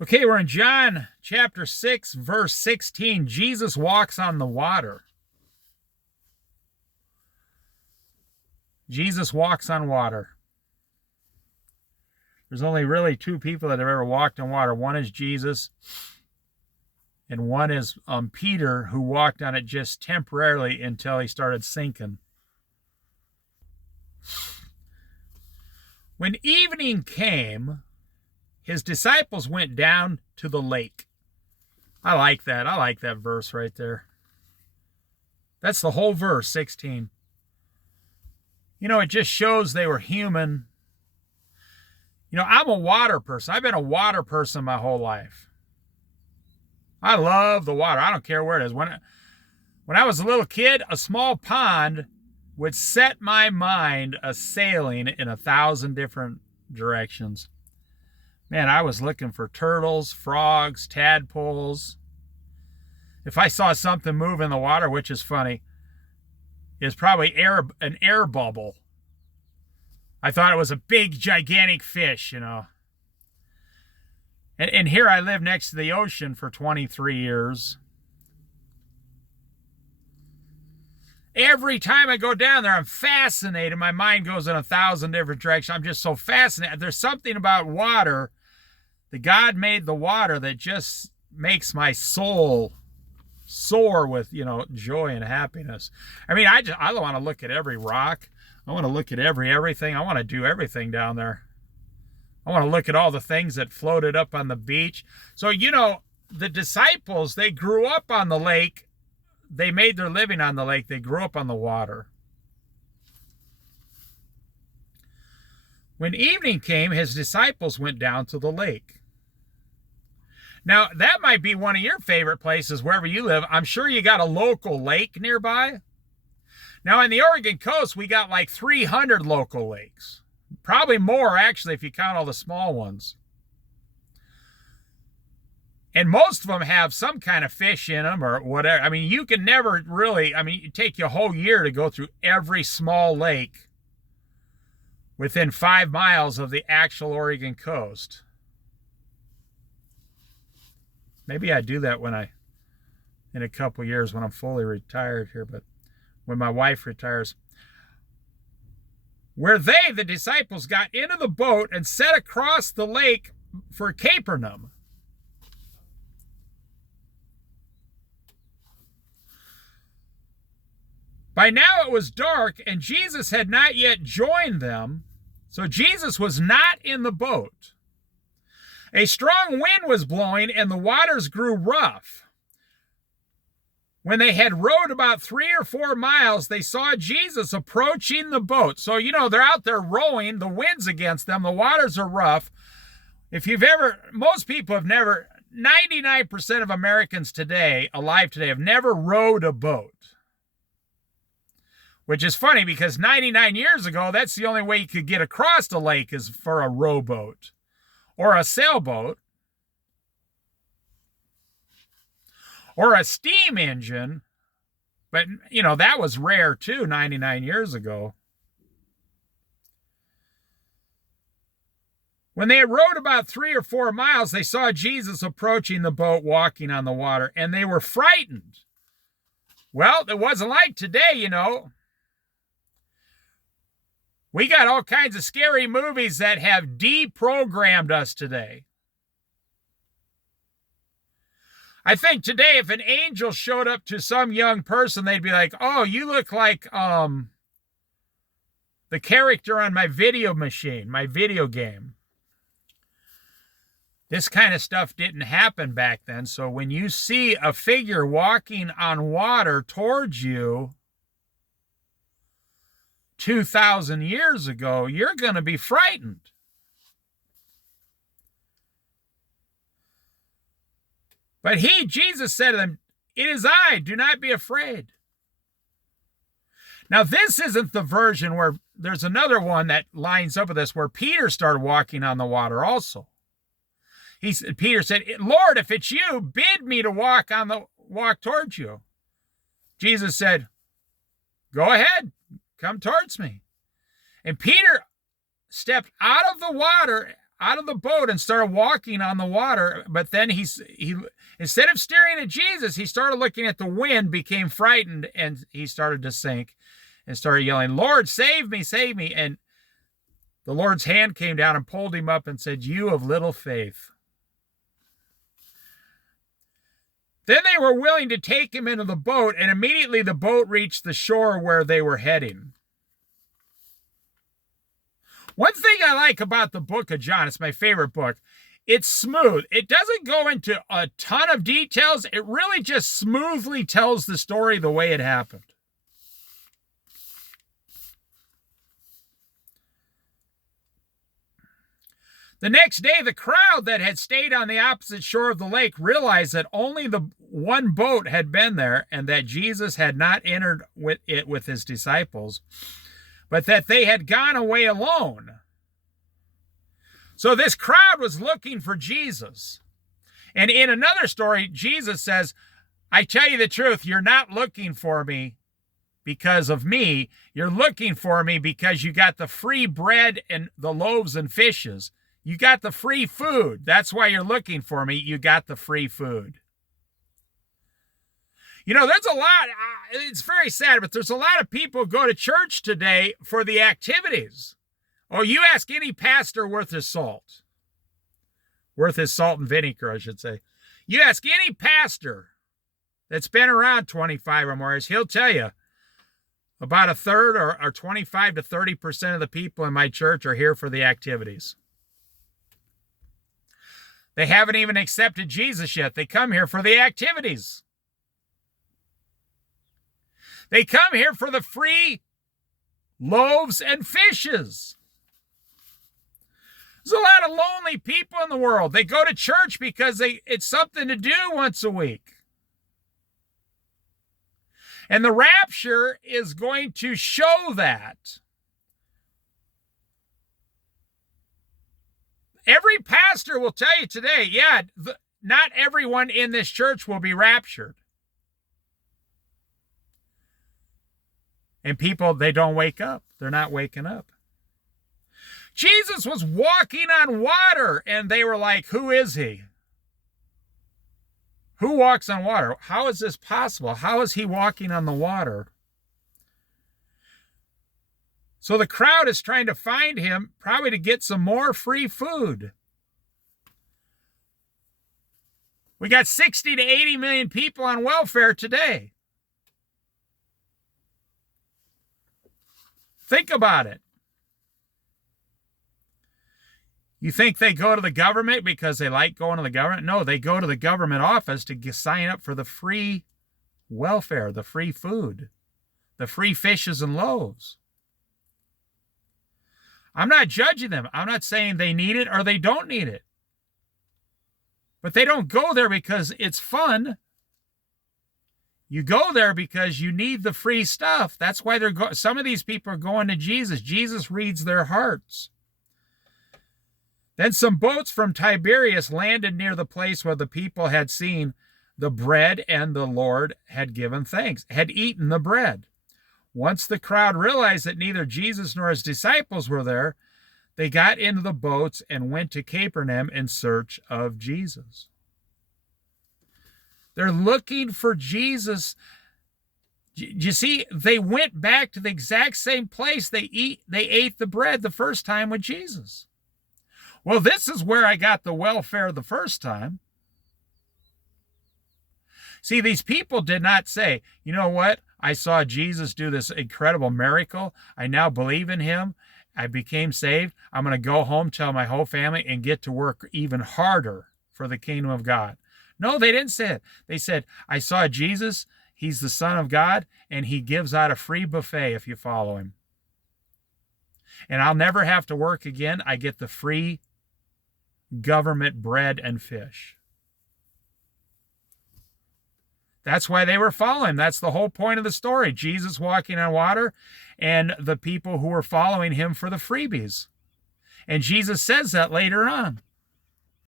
Okay, we're in John chapter 6, verse 16. Jesus walks on the water. Jesus walks on water. There's only really two people that have ever walked on water. One is Jesus, and one is Peter, who walked on it just temporarily until he started sinking. When evening came, his disciples went down to the lake. I like that. I like that verse right there. That's the whole verse, 16. You know, it just shows they were human. You know, I'm a water person. I've been a water person my whole life. I love the water. I don't care where it is. When I was a little kid, a small pond would set my mind a-sailing in 1,000 different directions. Man, I was looking for turtles, frogs, tadpoles. If I saw something move in the water, which is funny, it's probably an air bubble. I thought it was a big, gigantic fish, you know. And here I live next to the ocean for 23 years. Every time I go down there, I'm fascinated. My mind goes in 1,000 different directions. I'm just so fascinated. There's something about water, that God made the water, that just makes my soul soar with, you know, joy and happiness. I mean, I want to look at every rock. I want to look at everything. I want to do everything down there. I want to look at all the things that floated up on the beach. So, you know, the disciples, they grew up on the lake. They made their living on the lake. They grew up on the water. When evening came, his disciples went down to the lake. Now, that might be one of your favorite places wherever you live. I'm sure you got a local lake nearby. Now, in the Oregon coast, we got like 300 local lakes. Probably more, actually, if you count all the small ones. And most of them have some kind of fish in them or whatever. I mean, you can never really, it take you a whole year to go through every small lake within 5 miles of the actual Oregon coast. Maybe I do that in a couple years when I'm fully retired here, but when my wife retires. Where they, the disciples, got into the boat and set across the lake for Capernaum. By now it was dark, and Jesus had not yet joined them, so Jesus was not in the boat. A strong wind was blowing, and the waters grew rough. When they had rowed about 3 or 4 miles, they saw Jesus approaching the boat. So, you know, they're out there rowing, the wind's against them, the waters are rough. Most people have never, 99% of Americans today, alive today, have never rowed a boat. Which is funny because 99 years ago, that's the only way you could get across the lake is for a rowboat or a sailboat or a steam engine. But, you know, that was rare too 99 years ago. When they had rowed about 3 or 4 miles, they saw Jesus approaching the boat, walking on the water, and they were frightened. Well, it wasn't like today, you know. We got all kinds of scary movies that have deprogrammed us today. I think today, if an angel showed up to some young person, they'd be like, oh, you look like the character on my video machine, my video game. This kind of stuff didn't happen back then. So when you see a figure walking on water towards you 2,000 years ago, you're going to be frightened. But Jesus said to them, it is I, do not be afraid. Now, this isn't the version where there's another one that lines up with this, where Peter started walking on the water also. Peter said, Lord, if it's you, bid me to walk towards you. Jesus said, go ahead. Come towards me. And Peter stepped out of the water out of the boat and started walking on the water. But then he instead of staring at Jesus, he started looking at the wind, became frightened, and he started to sink and started yelling, "Lord, save me, save me." And the Lord's hand came down and pulled him up and said, "You of little faith." Then they were willing to take him into the boat, and immediately the boat reached the shore where they were heading. One thing I like about the book of John, it's my favorite book, it's smooth. It doesn't go into a ton of details. It really just smoothly tells the story the way it happened. The next day, the crowd that had stayed on the opposite shore of the lake realized that only the one boat had been there and that Jesus had not entered it with his disciples, but that they had gone away alone. So this crowd was looking for Jesus. And in another story, Jesus says, "I tell you the truth, you're not looking for me because of me. You're looking for me because you got the free bread and the loaves and fishes. You got the free food. That's why you're looking for me. You got the free food." You know, there's a lot, it's very sad, but there's a lot of people who go to church today for the activities. Oh, you ask any pastor worth his salt. Worth his salt and vinegar, I should say. You ask any pastor that's been around 25 or more years, he'll tell you about a third or 25 to 30% of the people in my church are here for the activities. They haven't even accepted Jesus yet. They come here for the activities. They come here for the free loaves and fishes. There's a lot of lonely people in the world. They go to church because it's something to do once a week. And the rapture is going to show that. Every pastor will tell you today, yeah, not everyone in this church will be raptured. And people, they don't wake up. They're not waking up. Jesus was walking on water, and they were like, who is he? Who walks on water? How is this possible? How is he walking on the water? So the crowd is trying to find him, probably to get some more free food. We got 60 to 80 million people on welfare today. Think about it. You think they go to the government because they like going to the government? No, they go to the government office to sign up for the free welfare, the free food, the free fishes and loaves. I'm not judging them. I'm not saying they need it or they don't need it. But they don't go there because it's fun. You go there because you need the free stuff. That's why some of these people are going to Jesus. Jesus reads their hearts. Then some boats from Tiberias landed near the place where the people had seen the bread, and the Lord had given thanks, had eaten the bread. Once the crowd realized that neither Jesus nor his disciples were there, they got into the boats and went to Capernaum in search of Jesus. They're looking for Jesus. You see, they went back to the exact same place they ate the bread the first time with Jesus. Well, this is where I got the welfare the first time. See, these people did not say, you know what? I saw Jesus do this incredible miracle. I now believe in him. I became saved. I'm going to go home, tell my whole family, and get to work even harder for the kingdom of God. No, they didn't say it. They said, I saw Jesus. He's the Son of God, and he gives out a free buffet if you follow him. And I'll never have to work again. I get the free government bread and fish. That's why they were following him. That's the whole point of the story. Jesus walking on water and the people who were following him for the freebies. And Jesus says that later on.